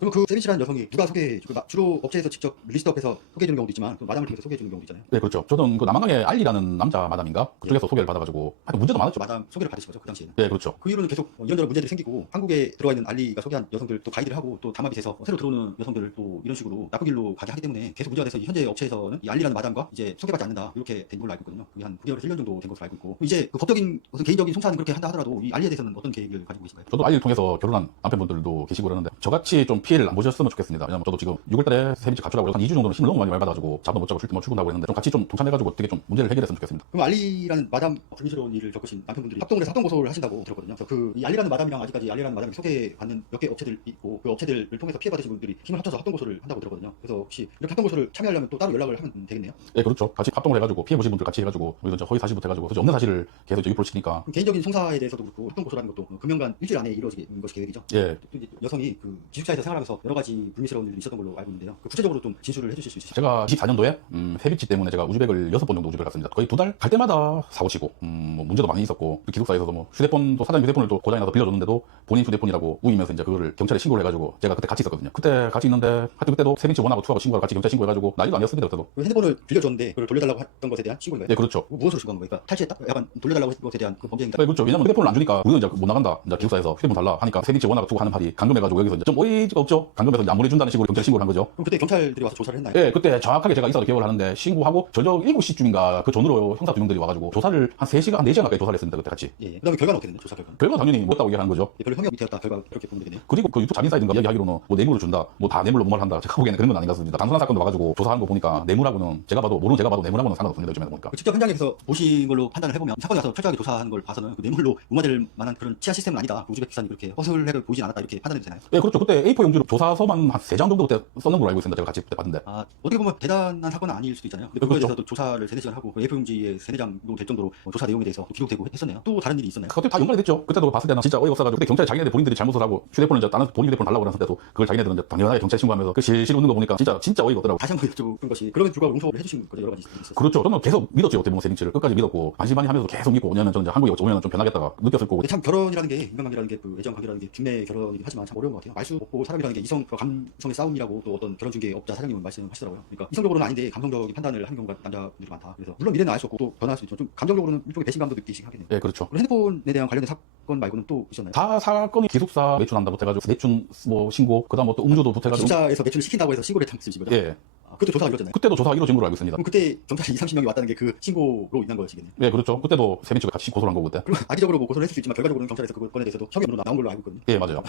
그럼 그 세빈 씨라는 여성이 누가 주로 업체에서 직접 리스트업해서 소개해주는 경우도 있지만 또 마담을 통해서 소개해주는 경우도 있잖아요. 네, 그렇죠. 저는 그 남한강의 알리라는 남자 마담인가? 그쪽에서 소개를 받아가지고 하여튼 문제도 많았죠. 마담 소개를 받으신 거죠 그 당시에는. 네, 그렇죠. 그 이후로는 계속 이런저런 문제들이 생기고 한국에 들어와 있는 알리가 소개한 여성들 또 가이드를 하고 또 담합이 돼서 새로 들어오는 여성들을 또 이런 식으로 나쁜 길로 가게 하기 때문에 계속 문제가 돼서 현재 업체에서는 이 알리라는 마담과 이제 소개받지 않는다 이렇게 된 걸로 알고 있거든요. 그게 한 9개월에서 1년 정도 된 것으로 알고 있고 이제 그 법적인 무슨 개인적인 송사는 그렇게 한다 하더라도 이 알리에 대해서는 어떤 계획을 가지고 계신가요? 저도 알리를 통해서 결혼한 남편분들도 계시고 그러는데 저같이 좀 피해를 안 보셨으면 좋겠습니다. 왜냐면 저도 지금 6월달에 세빈집 가출하고 한 2주 정도는 힘을 너무 많이 받아가지고 잠도 못 자고 쉴 때 못 출근하고 했는데 좀 같이 좀 동참해가지고 어떻게 좀 문제를 해결했으면 좋겠습니다. 그럼 알리라는 마담 불미스러운 일을 겪으신 남편분들이 합동을 해서 합동 고소를 하신다고 들었거든요. 그래서 그 이 알리라는 마담이랑 아직까지 알리라는 마담이 소개받는 몇 개 업체들 있고 그 업체들을 통해서 피해받으신 분들이 힘을 합쳐서 합동 고소를 한다고 들었거든요. 그래서 혹시 이렇게 합동 고소를 참여하려면 또 따로 연락을 하면 되겠네요. 네, 그렇죠. 같이 합동을 해가지고 피해 보신 분들 같이 해가지고 우리도 이제 허위 사실부터 해가지고 없는 사실을 계속 유포를 시키니까. 그럼 개인적인 송사에 대해서도 그렇고 합동 고소라는 것도 금년간 일주일 안에 이루어지는 것이 계획이죠. 예. 또 이제 여성이 그 기숙사에서 생활하면서 여러 가지 불미스러운 일이 있었던 걸로 알고 있는데요. 그 구체적으로 좀 진술을 해주실 수 있으시죠? 제가 24년도에 세비치 때문에 제가 우즈벡을 6번 정도 우즈벡 갔습니다. 거의 2달 갈 때마다 사고치고 뭐 문제도 많이 있었고 그 기숙사에서도 뭐 휴대폰도 사장님 휴대폰을 또 고장이 나서 빌려줬는데도 본인 휴대폰이라고 우기면서 이제 그거를 경찰에 신고를 해가지고 제가 그때 같이 있었거든요. 그때 같이 있는데 하여튼 그때도 세빈치 원하고 투하고 친구하고 같이 경찰 신고해가지고 난리도 아니었습니다. 그때도. 그 핸드폰을 빌려줬는데 그걸 돌려달라고 했던 것에 대한 신고인가요? 네, 그렇죠. 무엇으로 신고한 거예요? 그러니까 탈취했다? 약간 돌려달라고 했던 것에 대한 그 범죄인가? 네, 그렇죠. 왜냐면 휴대폰을 안 주니까 우리는 이제 못 나간다. 이제 기숙사에서 휴대폰 달라 하니까 세빈치 원하고 투고 하는 팔이 감금해가지고 여기서 이제 좀 어이가 없죠. 감금해서 이제 안 보내준다는 식으로 경찰에 신고를 한 거죠. 그럼 그때 경찰들이 와서 조사를 했나요? 예, 그때 정확하게 제가 이사도 기억을 하는데 신고하고 저녁 7시쯤인가 그 전으로 형사 2명들이 와가지고 조사를 한 3시간, 한 4시간 가까이 조사를 했습니다. 그때 같이. 예. 그 다음에 결과는 어떻게 됐나요? 조사 결과는? 결과 당연히 못다고 얘기하는 거죠. 예, 별로 혐의가 되었다. 결과 이렇게 보면 되겠네요. 그리고 그 유튜브 자진 사이트인가 이야기하기로는 뭐 뇌물을 준다, 뭐 다 뇌물로 무마한다. 제가 보기에는 그런 건 아닌 것 같습니다. 단순한 사건도 와가지고 조사하는 거 보니까 뇌물하고는 제가 봐도 뇌물하고는 상관없습니다. 요즘에 보니까. 그 직접 현장에서 보신 걸로 판단을 해보면 사건이 와서 철저하게 조사한 걸 봐서는 그 뇌물로 무마될 만한 그런 치안 시스템은 아니다. 우즈벡 기사님 그렇게 허술해 보이진 않았다. 이렇게 판단해도 되나요? 예, 그렇죠. 그때 A4 용지로 조사서만 한 3장 정도 그때 썼는 걸로 알고 있습니다. 제가 같이 그때 봤는데. 아, 어떻게 보면 대단한 사건은 아닐 수도 있잖아요. 근데 그거에 그렇죠. 대해서도 조사를 3-4시간 하고 그 A4용지에 3-4장 정도 될 정도로 조사 내용에 대해서 기록되고 했었네요. 또 다른 일이 있었나요? 그때 다 연관이 됐죠. 그때도 봤을 때는 진짜 어이가 없어가지고 그때 경찰이 자기네들 본인들이 잘못을 하고 휴대폰을 이제 다른 본인 휴대폰 달라고 그랬을 때도 그걸 자기네들은 이제 당연하게 경찰 신고하면서 그 실실 웃는 거 보니까 진짜 어이가 없더라고. 다시 한번 여쭤본 것이 그럼에도 불구하고 용서를 해주신 거죠. 여러 가지 있었어요. 그렇죠. 저는 계속 믿었죠. 어떻게 보면 세빈치를 끝까지 믿었고 반신반의하면서 계속 믿고 왜냐면 저는 이제 한국에 오면 좀 변하겠다가 느꼈을 거고. 근데 참 결혼이라는 게 인간관계라는 게 그 애정 관계라는 게 국내 결혼이긴 하지만 참 어려운 것 같아요. 알 수 없고 사람이라는 게 이성 감성의 싸움이라고 또 어떤 결혼 중개업자 사장님은 말씀하시더라고요. 그러니까 이성적으로는 아닌데 감성적인 판단을 하는 경우가 남자분들이 많다. 그래서 물론 미래는 알 수 없고 또 변할 수 있지만 좀 감정적으로는 일종의 배신감도 느끼시긴 하겠네요. 예, 그렇죠. 그리고 핸드폰에 대한 관련된 사건 말고는 또 있었나요? 다 사건이 기숙사 매춘한다부터 해가지고 매춘 뭐 신고 그다음 뭐 또 음주도 붙어가지고. 기숙사에서 매출을 시킨다고 해서 신고를 했다는 말씀이신 거죠? 예. 아, 그것도 조사가 이루어졌나요? 그때도 조사가 이루어진 걸로 알고 있습니다. 그럼 그때 경찰이 20-30명이 왔다는 게 그 신고로 인한 것이겠네요. 예, 그렇죠. 그때도 세빈치가 같이 고소를 한 거고 그때. 그럼 악의적으로 뭐 고소를 했을 수 있지만 결과적으로는 경찰에서 그 건에 대해서도 혐의로 나온 걸로 알고 있거든요. 예, 맞아요.